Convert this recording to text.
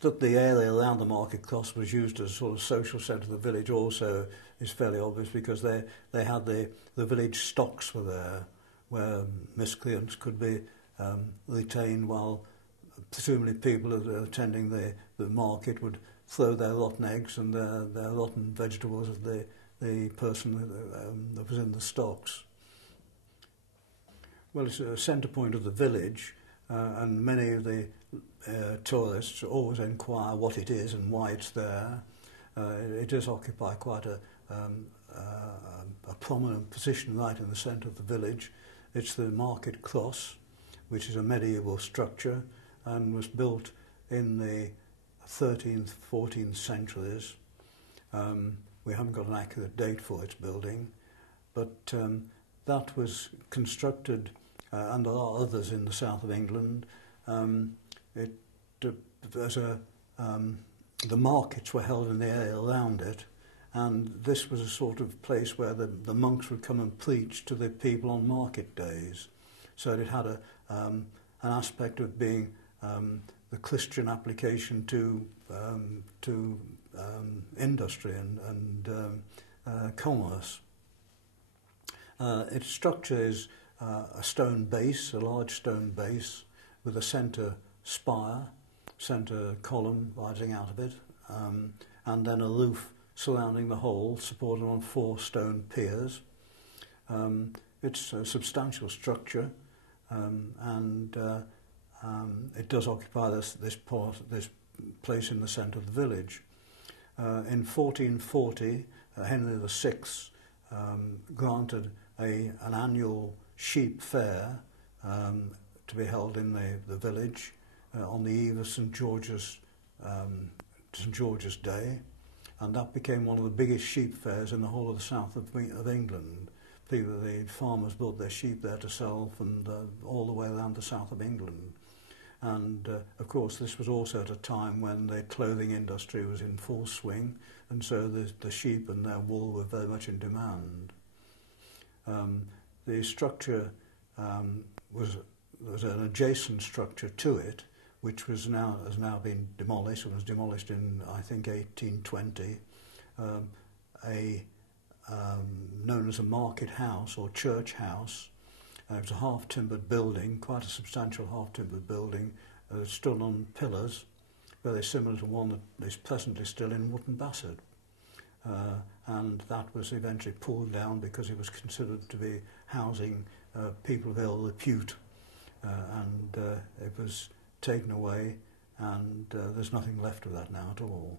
That the area around the market cross was used as a sort of social centre of the village also is fairly obvious, because they had the village stocks were there, where miscreants could be retained, while presumably people attending the market would throw their rotten eggs and their rotten vegetables at the person that was in the stocks. Well, it's a centre point of the village, and many of the tourists always inquire what it is and why it's there. It does occupy quite a prominent position right in the centre of the village. It's the market cross, which is a medieval structure and was built in the 13th, 14th centuries. We haven't got an accurate date for its building, but that was constructed, and there are others in the south of England. The markets were held in the area around it, and this was a sort of place where the monks would come and preach to the people on market days. So it had an aspect of being the Christian application to industry and commerce. Its structure is a stone base, a large stone base, with a centre spire, centre column rising out of it, and then a roof surrounding the whole, supported on 4 stone piers. It's a substantial structure, and it does occupy this place in the centre of the village. In 1440, Henry VI granted an annual sheep fair to be held in the village on the eve of St George's Day, and that became one of the biggest sheep fairs in the whole of the south of England. The farmers brought their sheep there to sell from all the way around the south of England. And of course this was also at a time when the clothing industry was in full swing, and so the sheep and their wool were very much in demand. The structure was an adjacent structure to it, which has now been demolished. It was demolished in, I think, 1820. Known as a market house or church house. It was a half-timbered building, quite a substantial half-timbered building. It stood on pillars, very similar to one that is presently still in Wootton Bassett. And that was eventually pulled down because it was considered to be housing people of ill repute. And it was taken away, and there's nothing left of that now at all.